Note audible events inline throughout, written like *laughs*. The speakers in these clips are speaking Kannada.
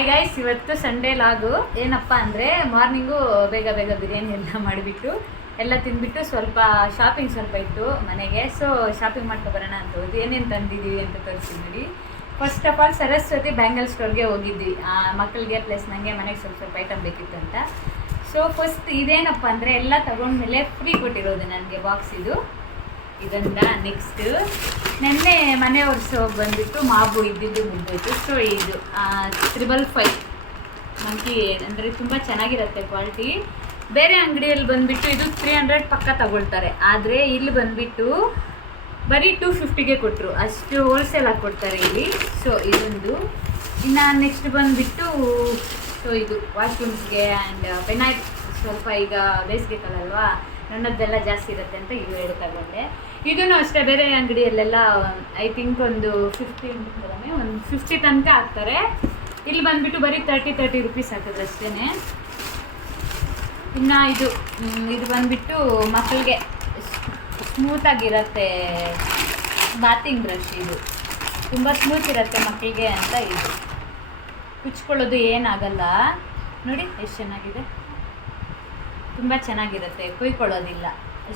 ಹಾಯ್ ಗೈಸ್ ಇವತ್ತು ಸಂಡೇ ಲಾಗು. ಏನಪ್ಪ ಅಂದರೆ ಮಾರ್ನಿಂಗು ಬೇಗ ಬೇಗ ಬಿರಿಯಾನಿ ಎಲ್ಲ ಮಾಡಿಬಿಟ್ಟು ಎಲ್ಲ ತಿಂದ್ಬಿಟ್ಟು ಸ್ವಲ್ಪ ಶಾಪಿಂಗ್ ಸ್ವಲ್ಪ ಇತ್ತು ಮನೆಗೆ. ಸೊ ಶಾಪಿಂಗ್ ಮಾಡ್ಕೊಬರೋಣ ಅಂತ ಹೋದ್ವಿ. ಏನೇನು ತಂದಿದ್ದೀವಿ ಅಂತ ತೋರಿಸ್ತೀನಿ ನೋಡಿ. First of all Saraswati bangle ಸ್ಟೋರ್ಗೆ ಹೋಗಿದ್ವಿ. ಆ, ಮಕ್ಕಳಿಗೆ ಪ್ಲಸ್ ನನಗೆ ಮನೆಗೆ ಸ್ವಲ್ಪ ಸ್ವಲ್ಪ ಐಟಮ್ ಬೇಕಿತ್ತು ಅಂತ. ಸೊ ಫಸ್ಟ್ ಇದೇನಪ್ಪ ಅಂದರೆ ಎಲ್ಲ ತಗೊಂಡ್ಮೇಲೆ ಫ್ರೀ ಕೊಟ್ಟಿರೋದು ನನಗೆ ಬಾಕ್ಸ್ ಇದು. ಇದೊಂದ ನೆಕ್ಸ್ಟ್ ನೆನ್ನೆ ಮನೆ ಒರೆಸೋ ಬಂದ್ಬಿಟ್ಟು ಮಾಬು ಇದ್ದಿದ್ದು ಮುಗ್ದೋಯ್ತು. ಸೊ ಇದು ತ್ರಿಬಲ್ ಫೈವ್. ಮಂಕಿ ಅಂದರೆ ತುಂಬ ಚೆನ್ನಾಗಿರುತ್ತೆ ಕ್ವಾಲಿಟಿ ಬೇರೆ ಅಂಗಡಿಯಲ್ಲಿ ಬಂದುಬಿಟ್ಟು ಇದು ತ್ರೀ ಹಂಡ್ರೆಡ್ ಪಕ್ಕ ತಗೊಳ್ತಾರೆ. ಆದರೆ ಇಲ್ಲಿ ಬಂದ್ಬಿಟ್ಟು ಬರೀ ಟೂ ಫಿಫ್ಟಿಗೆ ಕೊಟ್ಟರು ಅಷ್ಟು ಹೋಲ್ಸೇಲಾಗಿ ಕೊಡ್ತಾರೆ ಇಲ್ಲಿ. ಸೊ ಇದೊಂದು. ಇನ್ನು ನೆಕ್ಸ್ಟ್ ಬಂದುಬಿಟ್ಟು ಸೊ ಇದು ವಾಶ್ರೂಮ್ಸ್ಗೆ ಆ್ಯಂಡ್ ಪೆನಾಯ್ಟ್ ಸ್ವಲ್ಪ ಈಗ ಬೇಸಿಗೆ ಕಾಲ ನನ್ನದ್ದೆಲ್ಲ ಜಾಸ್ತಿ ಇರುತ್ತೆ ಅಂತ ಇದು ಎರಡು ತಗೊಂಡೆ ಇದೂ ಅಷ್ಟೇ, ಬೇರೆ ಅಂಗಡಿಯಲ್ಲೆಲ್ಲ ಐ ಥಿಂಕ್ ಒಂದು ಫಿಫ್ಟಿ ಒಂದು ಫಿಫ್ಟಿ ತನಕ ಹಾಕ್ತಾರೆ. ಇಲ್ಲಿ ಬಂದುಬಿಟ್ಟು ಬರೀ ತರ್ಟಿ ತರ್ಟಿ ರುಪೀಸ್ ಹಾಕಿದ್ರೆ ಅಷ್ಟೇ ಇನ್ನು ಇದು ಇದು ಬಂದುಬಿಟ್ಟು ಮಕ್ಕಳಿಗೆ ಸ್ಮೂತಾಗಿರುತ್ತೆ ಬಾತಿಂಗ್ ಬ್ರಷ್ ಇದು. ತುಂಬ ಸ್ಮೂತ್ ಇರುತ್ತೆ ಮಕ್ಕಳಿಗೆ ಅಂತ ಇದು. ಕುಚ್ಕೊಳ್ಳೋದು ಏನಾಗಲ್ಲ ನೋಡಿ, ಎಷ್ಟು ಚೆನ್ನಾಗಿದೆ. ತುಂಬ ಚೆನ್ನಾಗಿರುತ್ತೆ, ಕುಯ್ಕೊಳ್ಳೋದಿಲ್ಲ.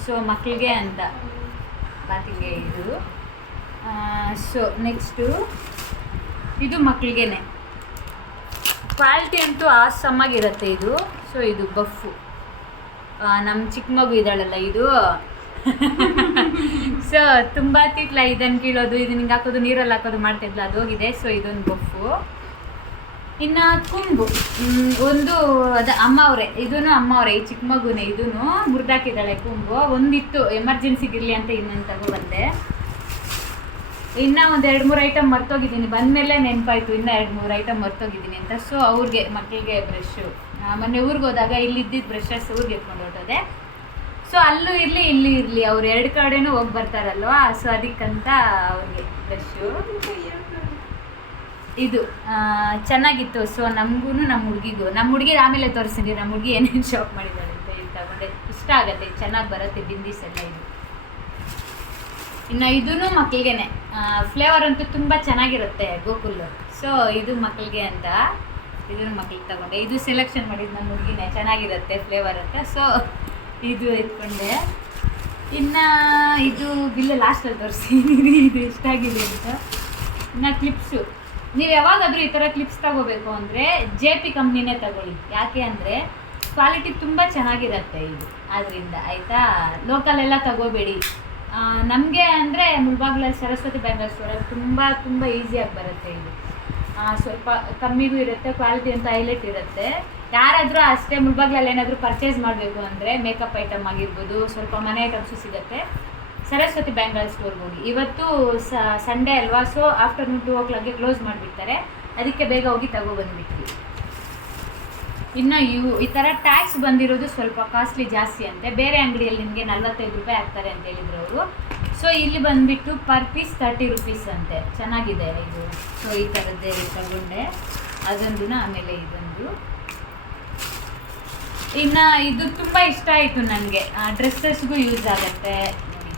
ಸೊ ಮಕ್ಕಳಿಗೆ ಅಂತ ಬಾತಿಗೆ ಇದು. ಸೊ ನೆಕ್ಸ್ಟು ಇದು ಮಕ್ಕಳಿಗೇನೆ ಕ್ವಾಲಿಟಿ ಅಂತೂ ಆಸಮ್ಮಾಗಿರುತ್ತೆ ಇದು. ಸೊ ಇದು ಬಫ್ಫು ನಮ್ಮ ಚಿಕ್ಕ ಮಗು ಇದ್ದಾಳಲ್ಲ ಇದು. *laughs* ಸೊ ತುಂಬ ತಿಟ್ಲ ಇದನ್ನು ಕೀಳೋದು ಇದನ್ನ ಹಾಕೋದು, ನೀರಲ್ಲಿ ಹಾಕೋದು ಮಾಡ್ತಿದ್ಲ, ಅದು ಹೋಗಿದೆ. ಸೊ ಇದೊಂದು ಬಫ್ಫು ಇನ್ನು ಕುಂಬು ಒಂದು ಅದ ಅಮ್ಮ ಅವರೇ ಇದೂ ಅಮ್ಮ ಅವರೇ ಈ ಚಿಕ್ಕ ಮಗುನೇ ಇದೂ ಮುರಿದಾಕಿದ್ದಾಳೆ ಕುಂಬು. ಒಂದಿತ್ತು ಎಮರ್ಜೆನ್ಸಿಗಿರಲಿ ಅಂತ ಇನ್ನೊಂದು ತಗೊಬಂದೆ ಇನ್ನ ಒಂದು ಎರಡು ಮೂರು ಐಟಮ್ ಮರ್ತೋಗಿದ್ದೀನಿ. ಬಂದಮೇಲೆ ನೆನಪಾಯಿತು, ಇನ್ನ ಎರಡು ಮೂರು ಐಟಮ್ ಮರ್ತೋಗಿದ್ದೀನಿ ಅಂತ. ಸೊ ಅವ್ರಿಗೆ ಮಕ್ಕಳಿಗೆ ಬ್ರಷ್ಷು ಮೊನ್ನೆ ಊರಿಗೆ ಹೋದಾಗ ಇಲ್ಲಿ ಇದ್ದಿದ್ದು ಬ್ರಷಸ್ ಊರಿಗೆ ಎತ್ಕೊಂಡು ಹೊರಟೋದೆ. ಸೊ ಅಲ್ಲೂ ಇರಲಿ, ಇಲ್ಲಿ ಇರಲಿ. ಅವ್ರು ಎರಡು ಕಡೆನೂ ಹೋಗಿ ಬರ್ತಾರಲ್ವಾ? ಸೊ ಅದಕ್ಕಂತ ಅವ್ರಿಗೆ ಬ್ರಷು ಇದು ಚೆನ್ನಾಗಿತ್ತು. ಸೊ ನಮಗೂ ನಮ್ಮ ಹುಡುಗಿಗೂ. ನಮ್ಮ ಹುಡುಗಿಗೆ ಆಮೇಲೆ ತೋರಿಸ್ತೀನಿ. ನಮ್ಮ ಹುಡುಗಿ ಏನೇನು ಶಾಪ್ *laughs* ಮಾಡಿದ್ದಾರೆ ಅಂತ ಇದು ತಗೊಂಡೆ ಇಷ್ಟ ಆಗುತ್ತೆ. ಚೆನ್ನಾಗಿ ಬರುತ್ತೆ. ಬಿಂದೀಸ್ ಎಲ್ಲ ಇದು. ಇನ್ನು ಇದೂ ಮಕ್ಕಳಿಗೆನೆ ಫ್ಲೇವರ್ ಅಂತೂ ತುಂಬ ಚೆನ್ನಾಗಿರುತ್ತೆ ಗೋಕುಲ್ ಸೊ ಇದು ಮಕ್ಕಳಿಗೆ ಅಂತ ಇದನ್ನು ಮಕ್ಕಳಿಗೆ ತಗೊಂಡೆ. ಇದು ಸೆಲೆಕ್ಷನ್ ಮಾಡಿದ್ದು ನನ್ನ ಹುಡುಗಿನೇ. ಚೆನ್ನಾಗಿರುತ್ತೆ ಫ್ಲೇವರ್ ಅಂತ. ಸೊ ಇದು ಇಟ್ಕೊಂಡೆ ಇನ್ನು ಇದು ಬಿಲ್ಲು ಲಾಸ್ಟಲ್ಲಿ ತೋರಿಸ್ತೀನಿ. *laughs* ಇದು ಇಷ್ಟ ಆಗಿದೆ ಅಂತ. ಇನ್ನು ಕ್ಲಿಪ್ಸು ನೀವು ಯಾವಾಗಾದರೂ ಈ ಥರ ಕ್ಲಿಪ್ಸ್ ತಗೋಬೇಕು ಅಂದರೆ ಜೆ ಪಿ ಕಂಪ್ನಿನೇ ತಗೊಳ್ಳಿ. ಯಾಕೆ ಅಂದರೆ ಕ್ವಾಲಿಟಿ ತುಂಬ ಚೆನ್ನಾಗಿರುತ್ತೆ ಇದು. ಆದ್ದರಿಂದ ಆಯಿತಾ? ಲೋಕಲೆಲ್ಲ ತಗೋಬೇಡಿ. ನಮಗೆ ಅಂದರೆ ಮುಳ್ಬಾಗ್ಲಲ್ಲಿ ಸರಸ್ವತಿ ಬ್ಯಾಂಗಲ್ ಸ್ಟೋರಲ್ಲಿ ತುಂಬ ತುಂಬ ಈಸಿಯಾಗಿ ಬರುತ್ತೆ ಇದು. ಸ್ವಲ್ಪ ಕಮ್ಮಿಗೂ ಇರುತ್ತೆ ಕ್ವಾಲಿಟಿ ಅಂತ ಹೈಲೈಟ್ ಇರುತ್ತೆ. ಯಾರಾದರೂ ಅಷ್ಟೇ ಮುಳ್ಬಾಗ್ಲಲ್ಲಿ ಏನಾದರೂ ಪರ್ಚೇಸ್ ಮಾಡಬೇಕು ಅಂದರೆ ಮೇಕಪ್ ಐಟಮ್ ಆಗಿರ್ಬೋದು, ಸ್ವಲ್ಪ ಮನೆ ಐಟಮ್ಸು ಸಿಗುತ್ತೆ. ಸರಸ್ವತಿ ಬ್ಯಾಂಗಲ್ ಸ್ಟೋರ್ಗೆ ಹೋಗಿ. ಇವತ್ತು ಸಂಡೇ ಅಲ್ವಾ? ಸೊ ಆಫ್ಟರ್ನೂನ್ ಟೂ ಓ ಕ್ಲಾಕ್ಗೆ ಕ್ಲೋಸ್ ಮಾಡಿಬಿಡ್ತಾರೆ. ಅದಕ್ಕೆ ಬೇಗ ಹೋಗಿ ತಗೊಬಂದ್ಬಿಟ್ವಿ ಇನ್ನು ಇವು ಈ ಥರ ಟ್ಯಾಕ್ಸ್ ಬಂದಿರೋದು ಸ್ವಲ್ಪ ಕಾಸ್ಟ್ಲಿ ಜಾಸ್ತಿ ಅಂತೆ. ಬೇರೆ ಅಂಗಡಿಯಲ್ಲಿ ನಿಮಗೆ ನಲ್ವತ್ತೈದು ರೂಪಾಯಿ ಹಾಕ್ತಾರೆ ಅಂತ ಹೇಳಿದ್ರು ಅವರು. ಸೊ ಇಲ್ಲಿ ಬಂದುಬಿಟ್ಟು ಪರ್ ಪೀಸ್ ತರ್ಟಿ ರುಪೀಸ್ ಅಂತೆ. ಚೆನ್ನಾಗಿದೆ ಇದು. ಸೊ ಈ ಥರದ್ದೇ ತಗೊಂಡೆ. ಅದೊಂದು ಆಮೇಲೆ ಇದೊಂದು. ಇನ್ನು ಇದು ತುಂಬ ಇಷ್ಟ ಆಯಿತು ನನಗೆ. ಡ್ರೆಸ್ಸಸ್ಗೂ ಯೂಸ್ ಆಗುತ್ತೆ ನೋಡಿ.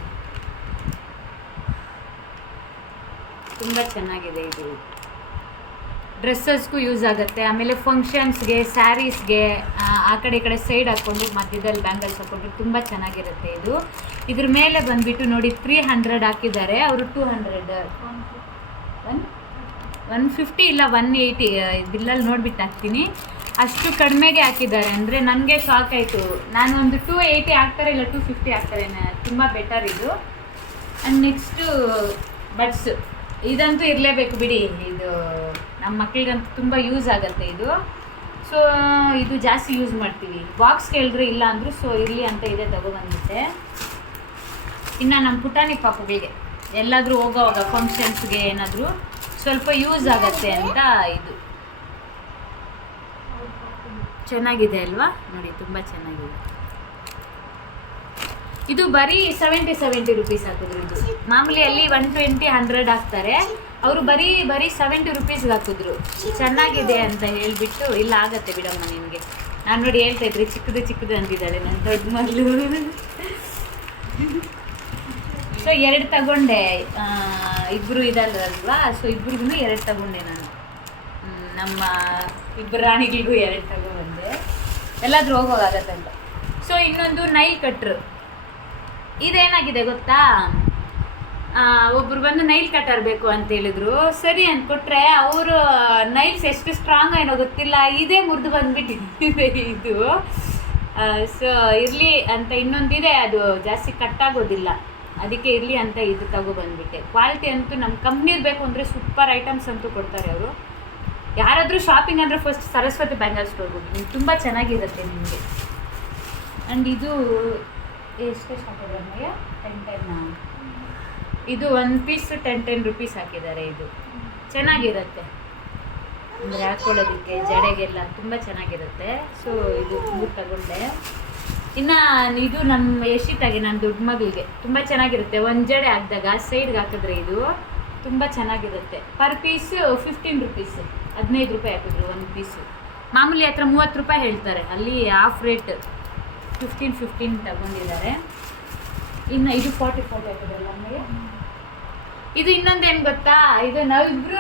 ತುಂಬ ಚೆನ್ನಾಗಿದೆ ಇದು. ಡ್ರೆಸ್ಸಸ್ಗೂ ಯೂಸ್ ಆಗುತ್ತೆ. ಆಮೇಲೆ ಫಂಕ್ಷನ್ಸ್ಗೆ ಸ್ಯಾರೀಸ್ಗೆ ಆ ಕಡೆ ಈ ಕಡೆ ಸೈಡ್ ಹಾಕ್ಕೊಂಡು ಮಧ್ಯದಲ್ಲಿ ಬ್ಯಾಂಗಲ್ಸ್ ಹಾಕ್ಕೊಂಡು ತುಂಬ ಚೆನ್ನಾಗಿರುತ್ತೆ ಇದು. ಇದ್ರ ಮೇಲೆ ಬಂದುಬಿಟ್ಟು ನೋಡಿ ತ್ರೀ ಹಂಡ್ರೆಡ್ ಹಾಕಿದ್ದಾರೆ. ಅವರು two hundred one one fifty ಇಲ್ಲ ಒನ್ ಏಯ್ಟಿ ಬಿಲ್ಲಲ್ಲಿ ನೋಡ್ಬಿಟ್ಟು ಹಾಕ್ತೀನಿ. ಅಷ್ಟು ಕಡಿಮೆಗೆ ಹಾಕಿದ್ದಾರೆ. ಅಂದರೆ ನನಗೆ ಶಾಕ್ ಆಯಿತು. ನಾನು ಒಂದು ಟೂ ಏಯ್ಟಿ ಹಾಕ್ತಾರೆ, ಇಲ್ಲ ಟೂ ಫಿಫ್ಟಿ ಹಾಕ್ತಾರೆ. ತುಂಬ ಬೆಟರ್ ಇದು. ಆ್ಯಂಡ್ ನೆಕ್ಸ್ಟು ಬಡ್ಸ್ ಇದಂತೂ ಇರಲೇಬೇಕು ಬಿಡಿ. ಇದು ನಮ್ಮ ಮಕ್ಕಳಿಗಂತೂ ತುಂಬ ಯೂಸ್ ಆಗುತ್ತೆ ಇದು. ಸೊ ಇದು ಜಾಸ್ತಿ ಯೂಸ್ ಮಾಡ್ತೀವಿ. ಬಾಕ್ಸ್ ಕೇಳಿದ್ರೆ ಇಲ್ಲ ಅಂದರು ಸೊ ಇರಲಿ ಅಂತ ಇದೆ, ತಗೊಬಂದಿದ್ದೆ. ಇನ್ನು ನಮ್ಮ ಪುಟಾಣಿ ಪಾಪುಗಳಿಗೆ ಎಲ್ಲಾದರೂ ಹೋಗೋವಾಗ ಫಂಕ್ಷನ್ಸ್ಗೆ ಏನಾದರೂ ಸ್ವಲ್ಪ ಯೂಸ್ ಆಗತ್ತೆ ಅಂತ ಇದು. ಚೆನ್ನಾಗಿದೆ ಅಲ್ವಾ? ನೋಡಿ, ತುಂಬ ಚೆನ್ನಾಗಿದೆ. ಇದು ಬರೀ ಸೆವೆಂಟಿ ಸೆವೆಂಟಿ ರುಪೀಸ್ ಹಾಕಿದ್ರು ಇದು. ಮಾಮೂಲಿ ಅಲ್ಲಿ ಒನ್ ಟ್ವೆಂಟಿ ಹಂಡ್ರೆಡ್ ಹಾಕ್ತಾರೆ. ಅವರು ಬರೀ ಬರೀ ಸೆವೆಂಟಿ ರುಪೀಸ್ಗೆ ಹಾಕಿದ್ರು. ಚೆನ್ನಾಗಿದೆ ಅಂತ ಹೇಳಿಬಿಟ್ಟು ಇಲ್ಲ ಆಗತ್ತೆ ಬಿಡಮ್ಮ ನಿಮಗೆ. ನಾನು ನೋಡಿ ಹೇಳ್ತಾ ಇದ್ರಿ ಚಿಕ್ಕದು ಚಿಕ್ಕದು ಅಂತಿದ್ದಾಳೆ ನನ್ನ ದೊಡ್ಡ ಮಗಳು. ಸೊ ಎರಡು ತಗೊಂಡೆ. ಇಬ್ಬರು ಇದಲ್ವಾ ಸೊ ಇಬ್ರಿಗೂ ಎರಡು ತಗೊಂಡೆ ನಾನು. ನಮ್ಮ ಇಬ್ಬರು ರಾಣಿಗಳಿಗೂ ಎರಡು ತಗೊಂಡೆ. ಎಲ್ಲಾದ್ರೂ ಹೋಗೋಗಾಗತ್ತೆ ಅಂತ ಸೊ ಇನ್ನೊಂದು ನೈಲ್ ಕಟ್ರು. ಇದೇನಾಗಿದೆ ಗೊತ್ತಾ? ಒಬ್ರು ಬಂದು ನೈಲ್ ಕಟ್ಟರ್ ಬೇಕು ಅಂತ ಹೇಳಿದ್ರು. ಸರಿ ಅಂದ್ಕೊಟ್ರೆ ಕೊಟ್ರೆ ಅವರು ನೈಲ್ಸ್ ಎಷ್ಟು ಸ್ಟ್ರಾಂಗ್ ಏನೋ ಗೊತ್ತಿಲ್ಲ. ಇದೇ ಮುರಿದು ಬಂದ್ಬಿಟ್ಟಿದೆ ಇದು. ಸೊ ಇರಲಿ ಅಂತ ಇನ್ನೊಂದಿದೆ. ಅದು ಜಾಸ್ತಿ ಕಟ್ಟಾಗೋದಿಲ್ಲ ಅದಕ್ಕೆ ಇರಲಿ ಅಂತ ಇದು ತಗೊಬಂದ್ಬಿಟ್ಟೆ ಕ್ವಾಲಿಟಿ ಅಂತೂ ನಮ್ಮ ಕಂಪ್ನಿದು ಬೇಕು ಅಂದರೆ ಸೂಪರ್ ಐಟಮ್ಸ್ ಅಂತೂ ಕೊಡ್ತಾರೆ ಅವರು. ಯಾರಾದರೂ ಶಾಪಿಂಗ್ ಅಂದರೆ ಫಸ್ಟ್ ಸರಸ್ವತಿ ಬ್ಯಾಂಗಲ್ ಸ್ಟೋರ್ ಹೋಗಿ ತುಂಬ ಚೆನ್ನಾಗಿರುತ್ತೆ ನಿಮಗೆ. ಆ್ಯಂಡ್ ಇದು ಎಷ್ಟು ಅಮ್ಮಯ್ಯ ಟೆನ್ ಟೆನ್ ಇದು one piece ten ten rupees ಹಾಕಿದ್ದಾರೆ ಇದು. ಚೆನ್ನಾಗಿರುತ್ತೆ. ಅಂದರೆ ಹಾಕ್ಕೊಳ್ಳೋದಕ್ಕೆ ಜಡೆಗೆಲ್ಲ ತುಂಬ ಚೆನ್ನಾಗಿರುತ್ತೆ. ಸೊ ಇದು ಮೂರು ತಗೊಂಡೆ. ಇನ್ನು ಇದು ನಮ್ಮ ಎಷ್ಟಿತ್ತಾಗಿ ನನ್ನ ದೊಡ್ಡ ಮಗಳಿಗೆ ತುಂಬ ಚೆನ್ನಾಗಿರುತ್ತೆ. ಒಂದು ಜಡೆ ಹಾಕಿದಾಗ ಸೈಡ್ಗೆ ಹಾಕಿದ್ರೆ ಇದು ತುಂಬ ಚೆನ್ನಾಗಿರುತ್ತೆ. ಪರ್ ಪೀಸ್ ಫಿಫ್ಟೀನ್ ರುಪೀಸ್ ಹದಿನೈದು ರೂಪಾಯಿ ಹಾಕಿದ್ರು ಒಂದು ಪೀಸು ಮಾಮೂಲಿ ಹತ್ರ ಮೂವತ್ತು ರೂಪಾಯಿ ಹೇಳ್ತಾರೆ. ಅಲ್ಲಿ ಆಫ್ ರೇಟ್ ಫಿಫ್ಟೀನ್ ಫಿಫ್ಟೀನ್ ತಗೊಂಡಿದ್ದಾರೆ. ಇನ್ನು ಇದು ಫಾರ್ಟಿ ಫೋರ್ಟಿ ಆಗ್ತದೆ ನಮಗೆ? ಇದು ಇನ್ನೊಂದೇನು ಗೊತ್ತಾ? ಇದು ನಾವಿಬ್ರು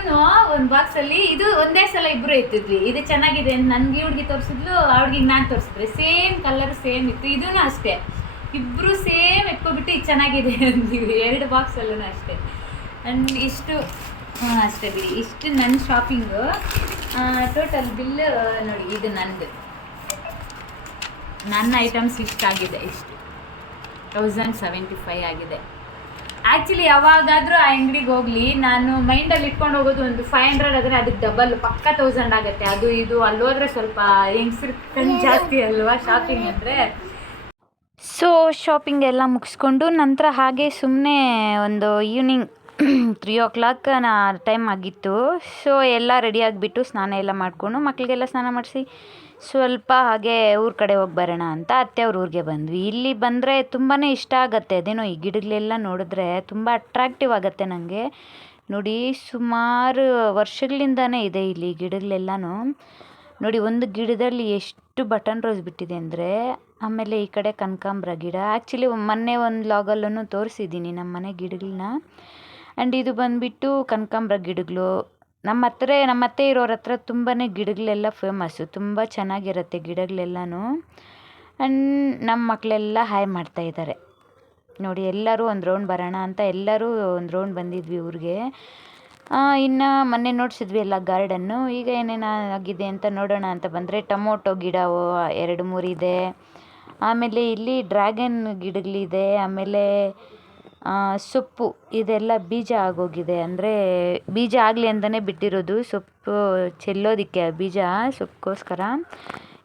ಒಂದು ಬಾಕ್ಸಲ್ಲಿ ಇದು ಒಂದೇ ಸಲ ಇಬ್ಬರು ಇತ್ತಿದ್ವಿ ಇದು ಚೆನ್ನಾಗಿದೆ ನನಗೆ ಹುಡುಗಿ ತೋರಿಸಿದ್ಲು ಅವ್ಳಿಗೆ ನಾನು ತೋರಿಸಿದ್ರೆ ಸೇಮ್ ಕಲರ್ ಸೇಮ್ ಇತ್ತು. ಇದೂ ಅಷ್ಟೇ. ಇಬ್ಬರು ಸೇಮ್ ಎತ್ಕೊಬಿಟ್ಟು ಇದು ಚೆನ್ನಾಗಿದೆ *laughs* ಅಂತೀವಿ ಎರಡು ಬಾಕ್ಸಲ್ಲೂ ಅಷ್ಟೇ. ಅಂಡ್ ಇಷ್ಟು, ಹಾಂ, ಅಷ್ಟೇ ಬಿಡಿ. ಇಷ್ಟು ನನ್ನ ಶಾಪಿಂಗು ಟೋಟಲ್ ಬಿಲ್ ನೋಡಿ, ಇದು ನಂದು. ನನ್ನ ಐಟಮ್ಸ್ ಇಷ್ಟಾಗಿದೆ ಇಷ್ಟು. ತೌಸಂಡ್ ಸೆವೆಂಟಿ ಫೈವ್ ಆಗಿದೆ. ಆ್ಯಕ್ಚುಲಿ ಯಾವಾಗಾದರೂ ಆ ಅಂಗಡಿಗೆ ಹೋಗಲಿ, ನಾನು ಮೈಂಡಲ್ಲಿ ಇಟ್ಕೊಂಡು ಹೋಗೋದು ಒಂದು ಫೈವ್ ಹಂಡ್ರೆಡ್ ಆದರೆ ಅದಕ್ಕೆ ಡಬಲ್ ಪಕ್ಕ ತೌಸಂಡ್ ಆಗುತ್ತೆ. ಅದು ಇದು, ಅಲ್ಲಿ ಹೋದ್ರೆ ಸ್ವಲ್ಪ ಹೆಂಗ್ಸ್ರ ಜಾಸ್ತಿ ಅಲ್ವಾ ಶಾಪಿಂಗ್ ಅಂದರೆ. ಸೊ ಶಾಪಿಂಗ್ ಎಲ್ಲ ಮುಗಿಸ್ಕೊಂಡು ನಂತರ ಹಾಗೆ ಸುಮ್ಮನೆ ಒಂದು ಈವ್ನಿಂಗ್ ತ್ರೀ ಓ ಕ್ಲಾಕ್ ನಾ ಟೈಮ್ ಆಗಿತ್ತು. ಸೊ ಎಲ್ಲ ರೆಡಿ ಆಗಿಬಿಟ್ಟು ಸ್ನಾನ ಎಲ್ಲ ಮಾಡಿಕೊಂಡು ಮಕ್ಕಳಿಗೆಲ್ಲ ಸ್ನಾನ ಮಾಡಿಸಿ ಸ್ವಲ್ಪ ಹಾಗೆ ಊರ ಕಡೆ ಹೋಗಿ ಬರೋಣ ಅಂತ ಅತ್ತೆ ಅವ್ರ ಊರಿಗೆ ಬಂದ್ವಿ. ಇಲ್ಲಿ ಬಂದರೆ ತುಂಬಾ ಇಷ್ಟ ಆಗುತ್ತೆ. ಅದೇನೋ ಈ ಗಿಡಗಳೆಲ್ಲ ನೋಡಿದ್ರೆ ತುಂಬ ಅಟ್ರಾಕ್ಟಿವ್ ಆಗುತ್ತೆ ನನಗೆ ನೋಡಿ, ಸುಮಾರು ವರ್ಷಗಳಿಂದನೇ ಇದೆ ಇಲ್ಲಿ ಗಿಡಗಳೆಲ್ಲನೂ. ನೋಡಿ, ಒಂದು ಗಿಡದಲ್ಲಿ ಎಷ್ಟು ಬಟನ್ ರೋಸ್ ಬಿಟ್ಟಿದೆ ಅಂದರೆ, ಆಮೇಲೆ ಈ ಕಡೆ ಕನಕಾಂಬ್ರ ಗಿಡ. ಆ್ಯಕ್ಚುಲಿ ಮೊನ್ನೆ ಒಂದು ಲಾಗಲ್ಲೂ ತೋರಿಸಿದ್ದೀನಿ ನಮ್ಮ ಮನೆ ಗಿಡಗಳನ್ನ ಆ್ಯಂಡ್ ಇದು ಬಂದುಬಿಟ್ಟು ಕನಕಾಂಬ್ರ ಗಿಡಗಳು ನಮ್ಮ ಹತ್ರ ನಮ್ಮ ಅತ್ತೆ ಇರೋರ ಹತ್ರ ತುಂಬಾ ಗಿಡಗಳೆಲ್ಲ ಫೇಮಸ್ಸು ತುಂಬ ಚೆನ್ನಾಗಿರುತ್ತೆ ಗಿಡಗಳೆಲ್ಲನೂ. ನಮ್ಮ ಮಕ್ಕಳೆಲ್ಲ ಹಾಯ್ ಮಾಡ್ತಾ ಇದ್ದಾರೆ ನೋಡಿ, ಎಲ್ಲರೂ ಒಂದು ರೌಂಡ್ ಬರೋಣ ಅಂತ ಎಲ್ಲರೂ ಒಂದು ರೌಂಡ್ ಬಂದಿದ್ವಿ ಊರಿಗೆ. ಇನ್ನು ಮೊನ್ನೆ ನೋಡಿಸಿದ್ವಿ ಎಲ್ಲ ಗಾರ್ಡನ್ನು ಈಗ ಏನೇನು ಆಗಿದೆ ಅಂತ ನೋಡೋಣ ಅಂತ ಬಂದರೆ ಟೊಮೊಟೊ ಗಿಡ ಎರಡು ಮೂರು ಇದೆ ಆಮೇಲೆ ಇಲ್ಲಿ ಡ್ರ್ಯಾಗನ್ ಗಿಡಗಳಿದೆ. ಆಮೇಲೆ ಸೊಪ್ಪು, ಇದೆಲ್ಲ ಬೀಜ ಆಗೋಗಿದೆ. ಅಂದರೆ ಬೀಜ ಆಗಲಿ ಅಂತಲೇ ಬಿಟ್ಟಿರೋದು. ಸೊಪ್ಪು ಚೆಲ್ಲೋದಕ್ಕೆ ಬೀಜ, ಸೊಪ್ಪಿಗೋಸ್ಕರ.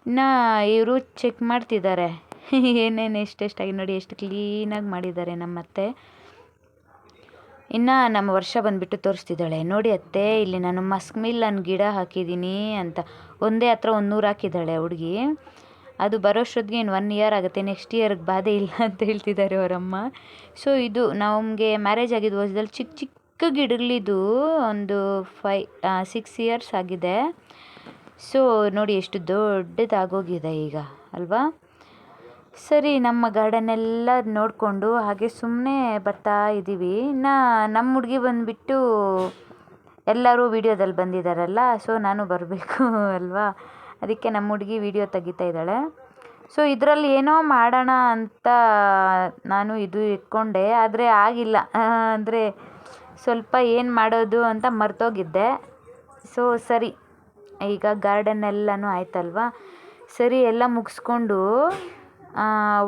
ಇನ್ನು ಇವರು ಚೆಕ್ ಮಾಡ್ತಿದ್ದಾರೆ. *laughs* ಏನೇನು ಎಷ್ಟೆಷ್ಟಾಗಿ ನೋಡಿ, ಎಷ್ಟು ಕ್ಲೀನಾಗಿ ಮಾಡಿದ್ದಾರೆ ನಮ್ಮ ಅತ್ತೆ. ಇನ್ನು ನಮ್ಮ ವರ್ಷ ಬಂದುಬಿಟ್ಟು ತೋರಿಸ್ತಿದ್ದಾಳೆ. ನೋಡಿ ಅತ್ತೆ, ಇಲ್ಲಿ ನಾನು ಮಸ್ಕ್ ಮಿಲ್ಲನ್ ಗಿಡ ಹಾಕಿದ್ದೀನಿ ಅಂತ. ಒಂದೇ ಹತ್ರ ಒಂದು ನೂರು ಹಾಕಿದ್ದಾಳೆ ಹುಡುಗಿ. ಅದು ಬರೋಷ್ಟೊತ್ತಿಗೆ ಇನ್ನು ಒನ್ ಇಯರ್ ಆಗುತ್ತೆ ನೆಕ್ಸ್ಟ್ ಇಯರ್ಗೆ ಬಾಧೆ ಇಲ್ಲ ಅಂತ ಹೇಳ್ತಿದ್ದಾರೆ ಅವರಮ್ಮ. ಸೊ ಇದು ನಮಗೆ ಮ್ಯಾರೇಜ್ ಆಗಿದ್ದು ವರ್ಷದಲ್ಲಿ ಚಿಕ್ಕ ಚಿಕ್ಕ ಗಿಡಗಳಿದು ಒಂದು ಫೈ ಸಿಕ್ಸ್ ಇಯರ್ಸ್ ಆಗಿದೆ. ಸೊ ನೋಡಿ ಎಷ್ಟು ದೊಡ್ಡದಾಗೋಗಿದೆ ಈಗ, ಅಲ್ವಾ? ಸರಿ, ನಮ್ಮ ಗಾರ್ಡನ್ ಎಲ್ಲ ನೋಡಿಕೊಂಡು ಹಾಗೆ ಸುಮ್ಮನೆ ಬರ್ತಾ ಇದ್ದೀವಿ. ಇನ್ನು ನಮ್ಮ ಹುಡುಗಿ ಬಂದುಬಿಟ್ಟು ಎಲ್ಲರೂ ವಿಡಿಯೋದಲ್ಲಿ ಬಂದಿದ್ದಾರಲ್ಲ ಸೊ ನಾನು ಬರಬೇಕು, ಅಲ್ವಾ? ಅದಕ್ಕೆ ನಮ್ಮ ಹುಡುಗಿ ವೀಡಿಯೋ ತೆಗಿತಾ ಇದ್ದಾಳೆ. ಸೊ ಇದರಲ್ಲಿ ಏನೋ ಮಾಡೋಣ ಅಂತ ನಾನು ಇದು ಇಟ್ಕೊಂಡೆ, ಆದರೆ ಆಗಿಲ್ಲ. ಅಂದರೆ ಸ್ವಲ್ಪ ಏನು ಮಾಡೋದು ಅಂತ ಮರ್ತೋಗಿದ್ದೆ. ಸೊ ಸರಿ, ಈಗ ಗಾರ್ಡನ್ ಎಲ್ಲನೂ ಆಯ್ತಲ್ವಾ? ಸರಿ, ಎಲ್ಲ ಮುಗಿಸ್ಕೊಂಡು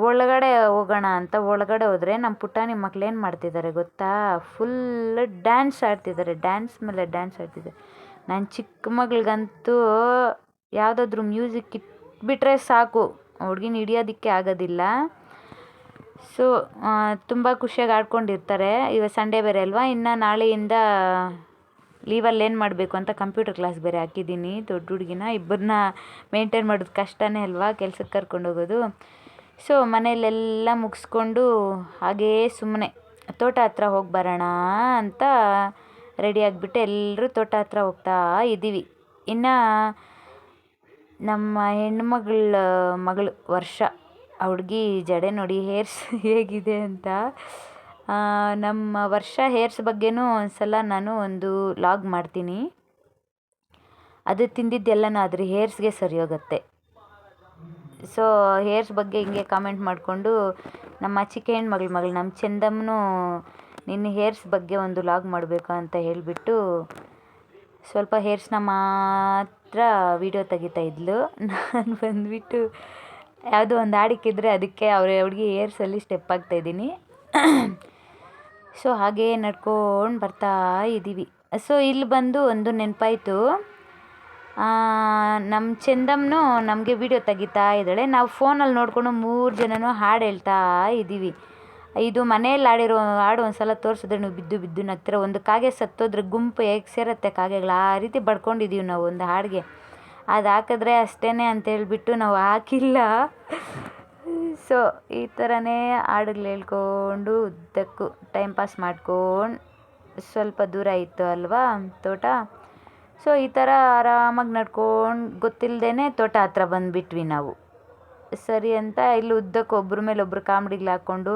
ಒಳಗಡೆ ಹೋಗೋಣ ಅಂತ ಒಳಗಡೆ ಹೋದರೆ ನಮ್ಮ ಪುಟಾಣಿ ಮಕ್ಳು ಏನು ಮಾಡ್ತಿದ್ದಾರೆ ಗೊತ್ತಾ? ಫುಲ್ ಡ್ಯಾನ್ಸ್ ಆಡ್ತಿದ್ದಾರೆ ಡ್ಯಾನ್ಸ್ ಮೇಲೆ ಡ್ಯಾನ್ಸ್ ಆಡ್ತಿದ್ದಾರೆ. ನನ್ನ ಚಿಕ್ಕ ಮಗಳಿಗಂತೂ ಯಾವುದಾದ್ರೂ ಮ್ಯೂಸಿಕ್ ಇಟ್ಬಿಟ್ರೆ ಸಾಕು. ಹುಡ್ಗಿನ ಹಿಡಿಯೋದಕ್ಕೆ ಆಗೋದಿಲ್ಲ. ಸೊ ತುಂಬ ಖುಷಿಯಾಗಿ ಆಡ್ಕೊಂಡಿರ್ತಾರೆ. ಇವಾಗ ಸಂಡೇ ಬೇರೆ ಅಲ್ವಾ? ಇನ್ನು ನಾಳೆಯಿಂದ ಲೀವಲ್ಲಿ ಏನು ಮಾಡಬೇಕು ಅಂತ ಕಂಪ್ಯೂಟರ್ ಕ್ಲಾಸ್ ಬೇರೆ ಹಾಕಿದ್ದೀನಿ. ದೊಡ್ಡ ಹುಡುಗಿನ. ಇಬ್ಬರನ್ನ ಮೇಂಟೈನ್ ಮಾಡೋದು ಕಷ್ಟನೇ ಅಲ್ವಾ? ಕೆಲ್ಸಕ್ಕೆ ಕರ್ಕೊಂಡು ಹೋಗೋದು. ಸೊ ಮನೆಯಲ್ಲೆಲ್ಲ ಮುಗಿಸ್ಕೊಂಡು ಹಾಗೇ ಸುಮ್ಮನೆ ತೋಟ ಹತ್ರ ಹೋಗಿ ಬರೋಣ ಅಂತ ರೆಡಿ ಆಗಿಬಿಟ್ಟು ಎಲ್ಲರೂ ತೋಟ ಹತ್ರ ಹೋಗ್ತಾ ಇದ್ದೀವಿ ಇನ್ನು ನಮ್ಮ ಹೆಣ್ಮಗಳ, ಮಗಳು ವರ್ಷ ಹುಡ್ಗಿ ಜಡೆ ನೋಡಿ ಹೇರ್ಸ್ *laughs* ಹೇಗಿದೆ ಅಂತ. ನಮ್ಮ ವರ್ಷ ಹೇರ್ಸ್ ಬಗ್ಗೆನೂ ಒಂದ್ಸಲ ನಾನು ಒಂದು ಲಾಗ್ ಮಾಡ್ತೀನಿ. ಅದು ತಿಂದಿದ್ದೆಲ್ಲನೂ ಹೇರ್ಸ್ಗೆ ಸರಿ ಹೋಗುತ್ತೆ ಸೊ, ಹೇರ್ಸ್ ಬಗ್ಗೆ ಹಿಂಗೆ ಕಾಮೆಂಟ್ ಮಾಡಿಕೊಂಡು, ನಮ್ಮ ಚಿಕ್ಕ ಹೆಣ್ಮಗಳ, ಮಗಳು ನಮ್ಮ ಚಂದಮ್ಮನು ನಿನ್ನ ಹೇರ್ಸ್ ಬಗ್ಗೆ ಒಂದು ಲಾಗ್ ಮಾಡಬೇಕು ಅಂತ ಹೇಳಿಬಿಟ್ಟು, ಸ್ವಲ್ಪ ಹೇರ್ಸ್ನ ಮಾತ್ರ ವೀಡಿಯೋ ತೆಗಿತಾ ಇದ್ಲು. *laughs* ನಾನು ಬಂದುಬಿಟ್ಟು ಯಾವುದೋ ಒಂದು ಹಾಡಿಕ್ಕಿದ್ರೆ ಅದಕ್ಕೆ ಅವ್ರ ಹುಡುಗಿ ಏರ್ಸಲ್ಲಿ ಸ್ಟೆಪ್ ಆಗ್ತಾಯಿದ್ದೀನಿ ಸೊ *clears throat* ಹಾಗೇ ನಡ್ಕೊಂಡು ಬರ್ತಾ ಇದ್ದೀವಿ ಸೊ ಇಲ್ಲಿ ಬಂದು ಒಂದು ನೆನಪಾಯಿತು. ನಮ್ಮ ಚಂದಮ್ನು ನಮಗೆ ವಿಡಿಯೋ ತೆಗಿತಾ ಇದ್ದಾಳೆ. ನಾವು ಫೋನಲ್ಲಿ ನೋಡಿಕೊಂಡು ಮೂರು ಜನನೂ ಹಾಡು ಹೇಳ್ತಾ ಇದ್ದೀವಿ ಇದು ಮನೆಯಲ್ಲಿ ಆಡಿರೋ ಹಾಡು ಒಂದ್ಸಲ ತೋರಿಸಿದ್ರೆ ನೀವು ಬಿದ್ದು ಬಿದ್ದು ನತ್ತಿರ ಒಂದು ಕಾಗೆ ಸತ್ತೋದ್ರೆ ಗುಂಪು ಹೇಗೆ ಸೇರುತ್ತೆ ಕಾಗೆಗಳು? ಆ ರೀತಿ ಬಡ್ಕೊಂಡಿದ್ದೀವಿ ನಾವು ಒಂದು ಹಾಡಿಗೆ. ಅದು ಹಾಕಿದ್ರೆ ಅಷ್ಟೇ ಅಂತ ಹೇಳಿಬಿಟ್ಟು ನಾವು ಹಾಕಿಲ್ಲ. ಸೊ ಈ ಥರನೇ ಹಾಡುಗಳು ಹೇಳ್ಕೊಂಡು ಉದ್ದಕ್ಕೂ ಟೈಮ್ ಪಾಸ್ ಮಾಡ್ಕೊಂಡು ಸ್ವಲ್ಪ ದೂರ ಇತ್ತು ಅಲ್ವಾ ತೋಟ? ಸೊ ಈ ಥರ ಆರಾಮಾಗಿ ನಡ್ಕೊಂಡು ಗೊತ್ತಿಲ್ಲದೇ ತೋಟ ಹತ್ರ ಬಂದುಬಿಟ್ವಿ ನಾವು. ಸರಿ ಅಂತ ಇಲ್ಲಿ ಉದ್ದಕ್ಕೆ ಒಬ್ಬರ ಮೇಲೆ ಒಬ್ಬರು ಕಾಮಿಡಿಗಳು ಹಾಕ್ಕೊಂಡು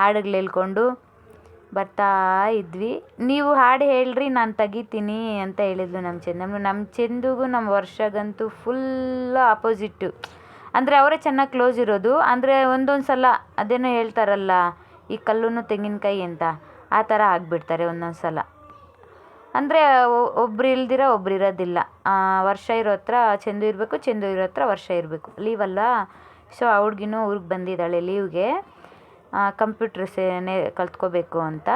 ಹಾಡುಗಳು ಹೇಳ್ಕೊಂಡು ಬರ್ತಾ ಇದ್ವಿ. ನೀವು ಹಾಡು ಹೇಳ್ರಿ, ನಾನು ತೆಗಿತೀನಿ ಅಂತ ಹೇಳಿದ್ಲು ನಮ್ಮ ಚೆಂದಮ್ಮ ನಮ್ಮ ಚೆಂದಗೂ ನಮ್ಮ ವರ್ಷಗಂತೂ ಫುಲ್ ಆಪೋಸಿಟ್ಟು ಅಂದರೆ ಅವರೇ ಚೆನ್ನಾಗಿ ಕ್ಲೋಸ್ ಇರೋದು. ಅಂದರೆ ಒಂದೊಂದು ಸಲ ಅದೇನೋ ಹೇಳ್ತಾರಲ್ಲ, ಈ ಕಲ್ಲುನು ತೆಂಗಿನಕಾಯಿ ಅಂತ, ಆ ಥರ ಆಗಿಬಿಡ್ತಾರೆ ಒಂದೊಂದು ಸಲ ಅಂದರೆ ಒಬ್ರು ಇಲ್ದಿರ ಒಬ್ರು ಇರೋದಿಲ್ಲ. ವರ್ಷ ಇರೋ ಹತ್ರ ಚೆಂದು ಇರಬೇಕು, ಚೆಂದು ಇರೋ ಹತ್ರ ವರ್ಷ ಇರಬೇಕು. ಲೀವಲ್ಲ ಸೊ ಆ ಊರಿಗೆ ಬಂದಿದ್ದಾಳೆ ಲೀವ್ಗೆ ಕಂಪ್ಯೂಟ್ರ್ ಸೇನೆ ಕಲ್ತ್ಕೋಬೇಕು ಅಂತ.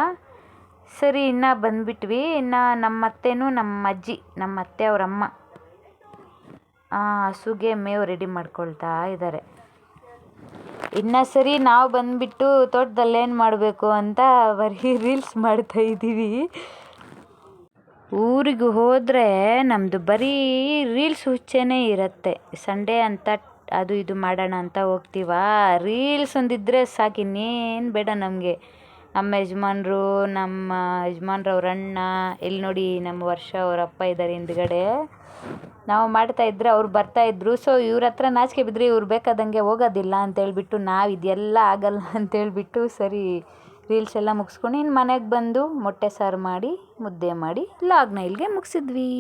ಸರಿ, ಇನ್ನು ಬಂದುಬಿಟ್ವಿ. ಇನ್ನು ನಮ್ಮ ಅತ್ತೆನೂ ನಮ್ಮ ಅಜ್ಜಿ ನಮ್ಮ ಅತ್ತೆ ಅವರಮ್ಮ ಹಸುಗೆ ಮೇವು ರೆಡಿ ಮಾಡ್ಕೊಳ್ತಾ ಇದ್ದಾರೆ ಇನ್ನು ಸರಿ ನಾವು ಬಂದುಬಿಟ್ಟು ತೋಟದಲ್ಲಿ ಏನು ಮಾಡಬೇಕು ಅಂತ ಬರೀ ರೀಲ್ಸ್ ಮಾಡ್ತಾ ಇದ್ದೀವಿ. ಊರಿಗೆ ಹೋದರೆ ನಮ್ಮದು ಬರೀ ರೀಲ್ಸ್ ಹುಚ್ಚೇನೇ ಇರುತ್ತೆ. ಸಂಡೇ ಅಂತ ಅದು ಇದು ಮಾಡೋಣ ಅಂತ ಹೋಗ್ತೀವಾ? ರೀಲ್ಸ್ ಒಂದಿದ್ದರೆ ಸಾಕು, ಇನ್ನೇನು ಬೇಡ ನಮಗೆ. ನಮ್ಮ ಯಜಮಾನ್ರು, ನಮ್ಮ ಯಜಮಾನ್ರವ್ರ ಅಣ್ಣ ಇಲ್ಲಿ ನೋಡಿ ನಮ್ಮ ವರ್ಷ ಅವ್ರ ಅಪ್ಪ ಇದ್ದಾರೆ ಹಿಂದ್ಗಡೆ. ನಾವು ಮಾಡ್ತಾ ಇದ್ರೆ ಅವ್ರು ಬರ್ತಾಯಿದ್ರು ಸೊ ಇವ್ರ ಹತ್ರ ನಾಚಿಕೆ ಬಿದ್ದರೆ ಇವ್ರು ಬೇಕಾದಂಗೆ ಹೋಗೋದಿಲ್ಲ ಅಂತೇಳ್ಬಿಟ್ಟು ನಾವು ಇದೆಲ್ಲ ಆಗಲ್ಲ ಅಂತೇಳ್ಬಿಟ್ಟು ಸರಿ ರೀಲ್ಸ್ ಎಲ್ಲ ಮುಗಿಸ್ಕೊಂಡು ಇನ್ನು ಮನೆಗೆ ಬಂದು ಮೊಟ್ಟೆ ಸಾರು ಮಾಡಿ, ಮುದ್ದೆ ಮಾಡಿ ಲಾಗ್ನ ಇಲ್ಲಿಗೆ ಮುಗಿಸಿದ್ವಿ.